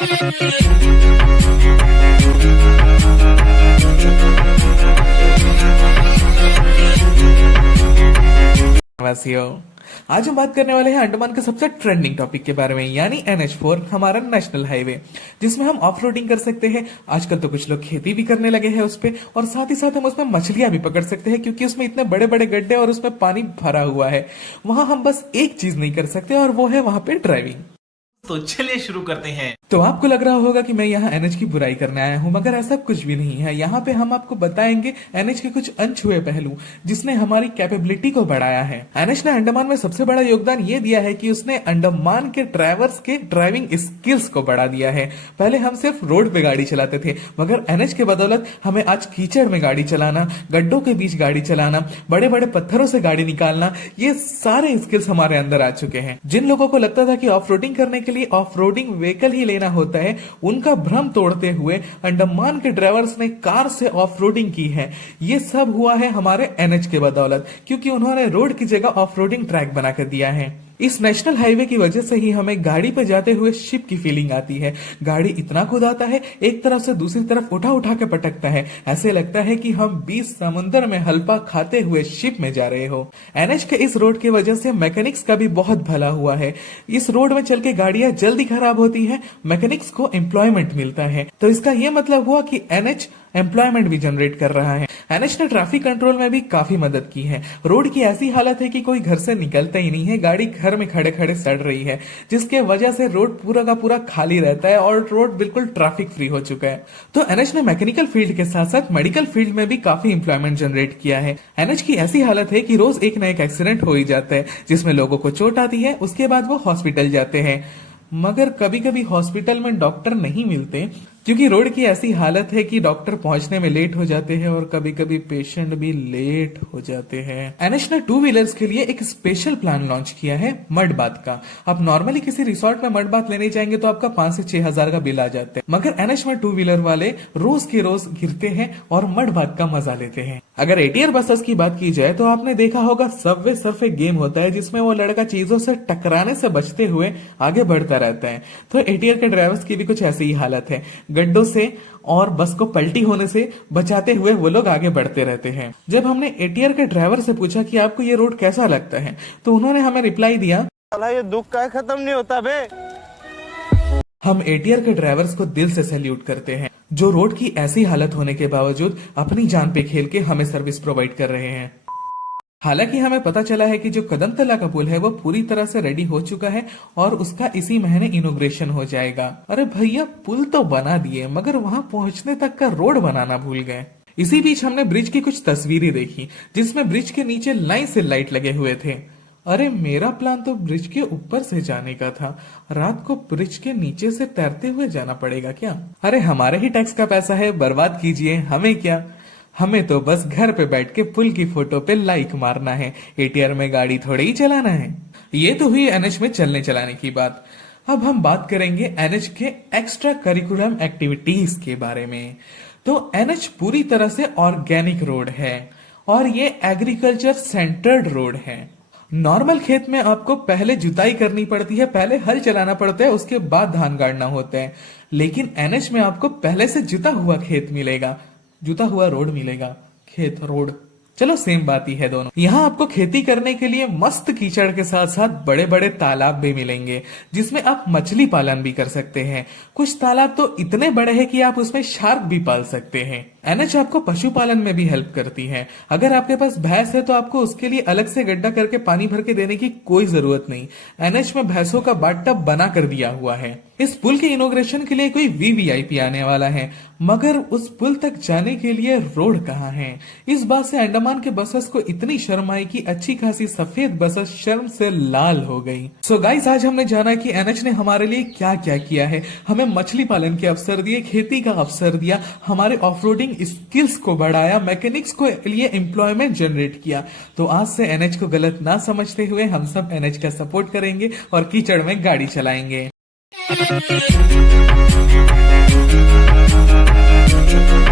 वासियों, आज हम बात करने वाले हैं अंडमान के सबसे ट्रेंडिंग टॉपिक के बारे में, यानी NH4, हमारा नेशनल हाईवे, जिसमें हम ऑफ रोडिंग कर सकते हैं। आजकल तो कुछ लोग खेती भी करने लगे हैं उस पे, और साथ ही साथ हम उसमें मछलियां भी पकड़ सकते हैं, क्योंकि उसमें इतने बड़े बड़े गड्ढे और उसमें पानी भरा हुआ है। वहां हम बस एक चीज नहीं कर सकते, और वो है वहां पे ड्राइविंग। तो चलिए शुरू करते हैं। तो आपको लग रहा होगा कि मैं यहाँ NH की बुराई करने आया हूँ, मगर ऐसा कुछ भी नहीं है। यहाँ पे हम आपको बताएंगे NH के कुछ अनछुए पहलू, जिसने हमारी कैपेबिलिटी को बढ़ाया है। NH ने अंडमान में सबसे बड़ा योगदान ये दिया है कि उसने अंडमान के ड्राइवर्स के ड्राइविंग स्किल्स को बढ़ा दिया है। पहले हम सिर्फ रोड पे गाड़ी चलाते थे, मगर NH के बदौलत हमें आज कीचड़ में गाड़ी चलाना, गड्ढों के बीच गाड़ी चलाना, बड़े बड़े पत्थरों से गाड़ी निकालना, ये सारे स्किल्स हमारे अंदर आ चुके हैं। जिन लोगों को लगता था कि ऑफ रोडिंग करने के लिए ऑफ रोडिंग व्हीकल ही लेना होता है, उनका भ्रम तोड़ते हुए अंडमान के ड्राइवर्स ने कार से ऑफ रोडिंग की है। ये सब हुआ है हमारे NH के बदौलत, क्योंकि उन्होंने रोड की जगह ऑफ रोडिंग ट्रैक बनाकर दिया है। इस नेशनल हाईवे की वजह से ही हमें गाड़ी पे जाते हुए शिप की फीलिंग आती है। गाड़ी इतना खुदाता है, एक तरफ से दूसरी तरफ उठा उठा के पटकता है, ऐसे लगता है कि हम 20 समुद्र में हल्पा खाते हुए शिप में जा रहे हो। NH के इस रोड की वजह से मैकेनिक्स का भी बहुत भला हुआ है। इस रोड में चल के गाड़ियां जल्दी खराब होती है, मैकेनिक्स को एम्प्लॉयमेंट मिलता है। तो इसका यह मतलब हुआ कि NH एम्प्लॉयमेंट भी जनरेट कर रहा है। NH ने ट्रैफिक कंट्रोल में भी काफी मदद की है। रोड की ऐसी हालत है कि कोई घर से निकलता ही नहीं है, गाड़ी घर में खड़े खड़े सड़ रही है, जिसके वजह से रोड पूरा का पूरा खाली रहता है और रोड बिल्कुल ट्रैफिक फ्री हो चुका है। तो NH ने मैकेनिकल फील्ड के साथ साथ मेडिकल फील्ड में भी काफी एम्प्लॉयमेंट जनरेट किया है। NH की ऐसी हालत है कि रोज एक न एक एक्सीडेंट हो ही जाता है, जिसमें लोगों को चोट आती है, उसके बाद वो हॉस्पिटल जाते हैं, मगर कभी कभी हॉस्पिटल में डॉक्टर नहीं मिलते, क्योंकि रोड की ऐसी हालत है कि डॉक्टर पहुंचने में लेट हो जाते हैं और कभी कभी पेशेंट भी लेट हो जाते हैं। NH ने 2 व्हीलर्स के लिए एक स्पेशल प्लान लॉन्च किया है, मड बाथ का। आप नॉर्मली किसी रिसोर्ट में मड बाथ लेने जाएंगे तो आपका 5 से 6 हजार का बिल आ जाता है, मगर NH में 2 व्हीलर वाले रोज के रोज गिरते हैं और मड बाथ का मजा लेते हैं। अगर ATR बसेस की बात की जाए तो आपने देखा होगा सबवे सर्फ एक गेम होता है, जिसमें वो लड़का चीजों से टकराने से बचते हुए आगे बढ़ता रहता है। तो ATR के ड्राइवर्स की भी कुछ ऐसी ही हालत है, गड्ढों से और बस को पलटी होने से बचाते हुए वो लोग आगे बढ़ते रहते हैं। जब हमने ATR के ड्राइवर से पूछा कि आपको ये रोड कैसा लगता है, तो उन्होंने हमें रिप्लाई दिया, ये दुख का खत्म नहीं होता बे। हम ATR के ड्राइवर्स को दिल से सैल्यूट करते हैं, जो रोड की ऐसी हालत होने के बावजूद अपनी जान पे खेल के हमें सर्विस प्रोवाइड कर रहे हैं। हालांकि हमें पता चला है कि जो कदमतला का पुल है वो पूरी तरह से रेडी हो चुका है और उसका इसी महीने इनॉग्रेशन हो जाएगा। अरे भैया, पुल तो बना दिए, मगर वहां पहुंचने तक का रोड बनाना भूल गए। इसी बीच हमने ब्रिज की कुछ तस्वीरें देखी, जिसमें ब्रिज के नीचे लाइन से लाइट लगे हुए थे। अरे मेरा प्लान तो ब्रिज के ऊपर से जाने का था, रात को ब्रिज के नीचे से तैरते हुए जाना पड़ेगा क्या? अरे हमारे ही टैक्स का पैसा है, बर्बाद कीजिए, हमें क्या। हमें तो बस घर पे बैठ के पुल की फोटो पे लाइक मारना है, ATR में गाड़ी थोड़ी ही चलाना है। ये तो हुई NH में चलने चलाने की बात। अब हम बात करेंगे NH के एक्स्ट्रा करिकुलम एक्टिविटीज के बारे में। तो NH पूरी तरह से ऑर्गेनिक रोड है और ये एग्रीकल्चर सेंटर्ड रोड है। नॉर्मल खेत में आपको पहले जुताई करनी पड़ती है, पहले हल चलाना पड़ता है, उसके बाद धान गाड़ना होता है। लेकिन NH में आपको पहले से जुता हुआ खेत मिलेगा, जुता हुआ रोड मिलेगा, खेत रोड, चलो सेम बात ही है दोनों। यहाँ आपको खेती करने के लिए मस्त कीचड़ के साथ साथ बड़े बड़े तालाब भी मिलेंगे, जिसमें आप मछली पालन भी कर सकते हैं। कुछ तालाब तो इतने बड़े हैं कि आप उसमें शार्क भी पाल सकते हैं। NH आपको पशुपालन में भी हेल्प करती है। अगर आपके पास भैंस है तो आपको उसके लिए अलग से गड्ढा करके पानी भर के देने की कोई जरूरत नहीं। NH में भैंसों का बाथटब बना कर दिया हुआ है। इस पुल के इनॉग्रेशन के लिए कोई VVIP आने वाला है, मगर उस पुल तक जाने के लिए रोड कहाँ है? इस बात से अंडमान के बसेस को इतनी शर्म आई कि अच्छी खासी सफेद बसेस शर्म से लाल हो गई। सो गाइस, आज हमने जाना कि NH ने हमारे लिए क्या क्या किया है। हमें मछली पालन के अवसर दिए, खेती का अवसर दिया, हमारे ऑफ रोडिंग स्किल्स को बढ़ाया, मैकेनिक्स को लिए एम्प्लॉयमेंट जनरेट किया। तो आज से NH को गलत ना समझते हुए हम सब NH का सपोर्ट करेंगे और कीचड़ में गाड़ी चलाएंगे।